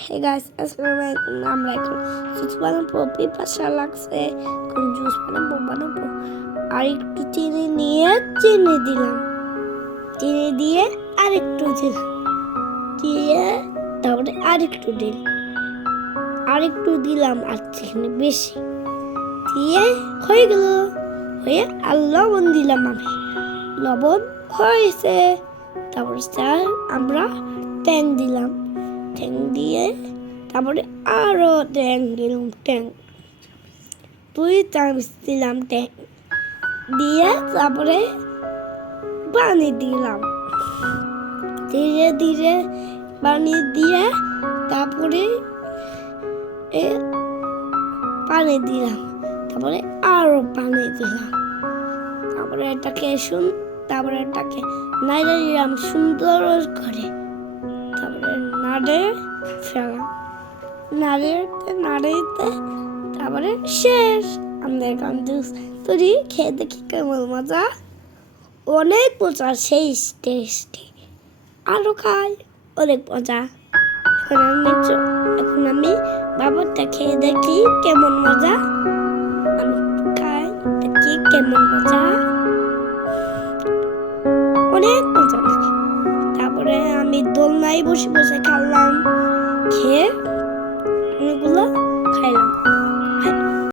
Hey guys, আসসালামু আলাইকুম। আমরা এখন জুস বানাবো, পিপাসা লাগছে, এখন জুস বানাবো। আর একটু চিনি নিয়ে চিনি দিলাম, চিনি দিয়ে আরেকটু দিলাম, দিয়ে তারপরে আরেকটু দিলাম আর চিনি বেশি দিয়ে হয়ে গেল। হয়ে আর লবণ দিলাম, আমি লবণ হয়েছে। তারপরে স্যার আমরা ট্যাং দিলাম, ট্যাং দিয়ে তারপরে আরো ট্যাং দিলাম, 2 চামচ দিলাম ট্যাং দিয়ে তারপরে পানি দিলাম, ধীরে ধীরে পানি দিয়ে তারপরে পানি দিলাম, তারপরে আরো পানি দিলাম, তারপরে এটাকে নাড়ে দিলাম সুন্দর করে, তারপরে নাড়াইতে তারপরে শেষ। আমরা এখন জুস তৈরি, খেয়ে দেখি কেমন মজা, অনেক মজা, সেই টেস্টি, আরো খাই, অনেক মজা। এখন আমি বাবারটা খেয়ে দেখি কেমন মজা, আমি খাই দেখি কেমন মজা, অনেক মজা লাগে। তারপরে আমি দোলনায় বসে বসে খেলাম, খেয়ে অনেকগুলো খাইলাম।